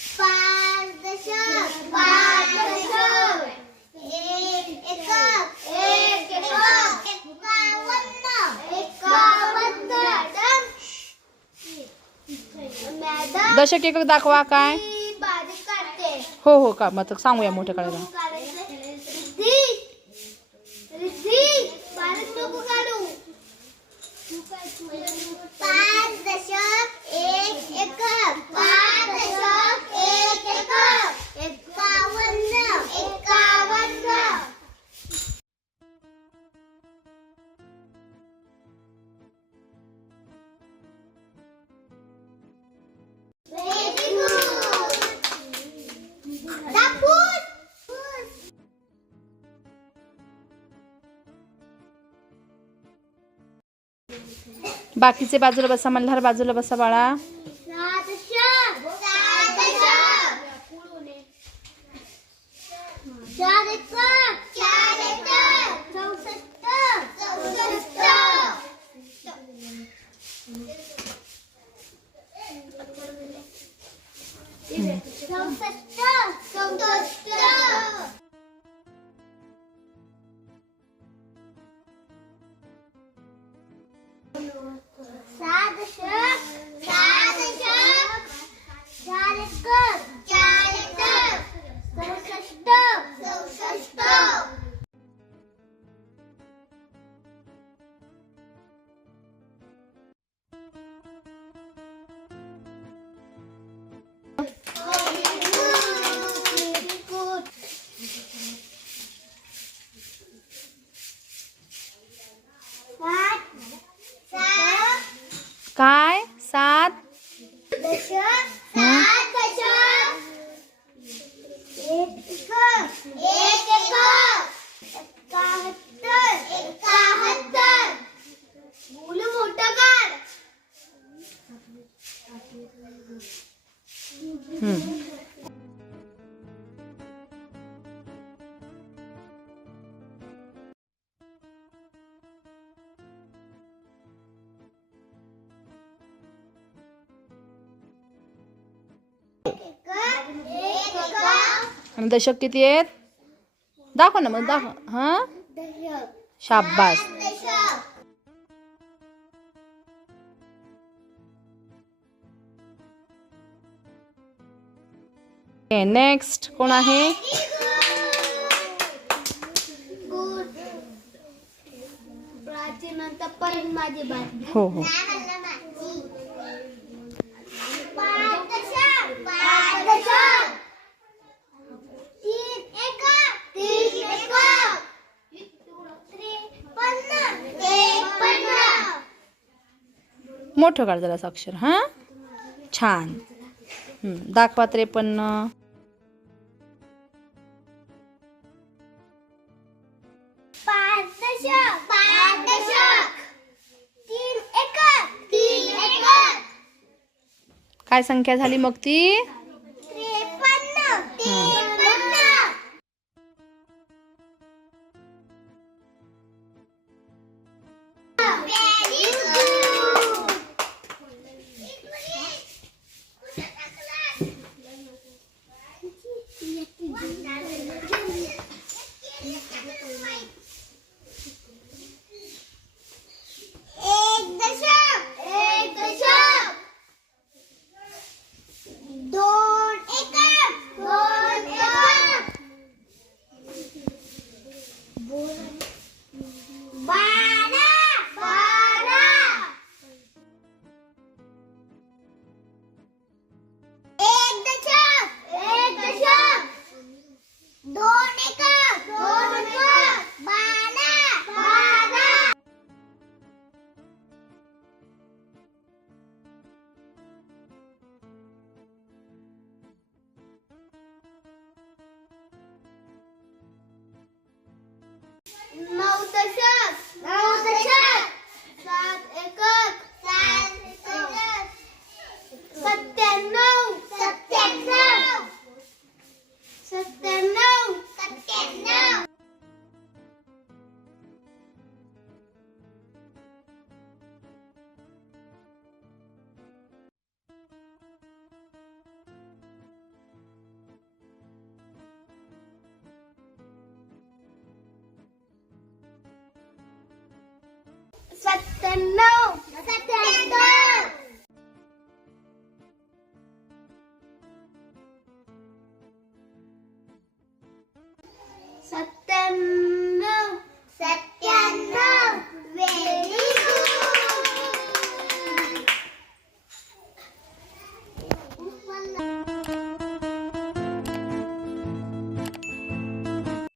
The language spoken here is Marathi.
पाच दशक, पाच दशक, एक एकक, एक एकक, एकावन्न, एकावन्न, मॅडम दशक एकक दाखवा काय. ती बारीक काढते. हो हो का, मग सांगूया मोठे काढायला. रिद्धी, रिद्धी, बारीक नको काढू. पाच दशक एक एकक, पाच दशक एक एकक, एकावन्न, एकावन्न. Very good. दाखवून. बाकीचे बाजूला बसा, मल्हार बाजूला बसा बाळा. सात दशक, सात दशक, चार एकक, चार एकक, 64, 64. चौसष्ट, चौसष्ट. सात दशक, सात दशक, चार एकक, चार एकक, 64, 64. काय 7 दशक, सात दशक, एक एकक, एक एकक, 71, 71. मुलं मोठं काढ. एक एकक, आणि दशक किती आहेत दाखव ना, मग दाखव. हा दशक, शाबास. दशक. नेक्स्ट कोण आहे. गुड. प्राचीनंतर परत माझी बातमी. हो हो. पाच दशक, पाच दशक, तीन एकक, तीन एकक, 53, 53. मोठं काढ जरा अक्षर. हा छान. दाखवा 53. पाच दशक, पाच दशक, तीन एकक, तीन एकक, काय संख्या झाली मग ती. 53, 53. Very good. एक दशक, एक दशक, दोन एकक, दोन एकक, 12, 12. एक दशक, एक दशक, दोन एकक, दोन एकक, 12, 12. नऊ दशक, नऊ दशक,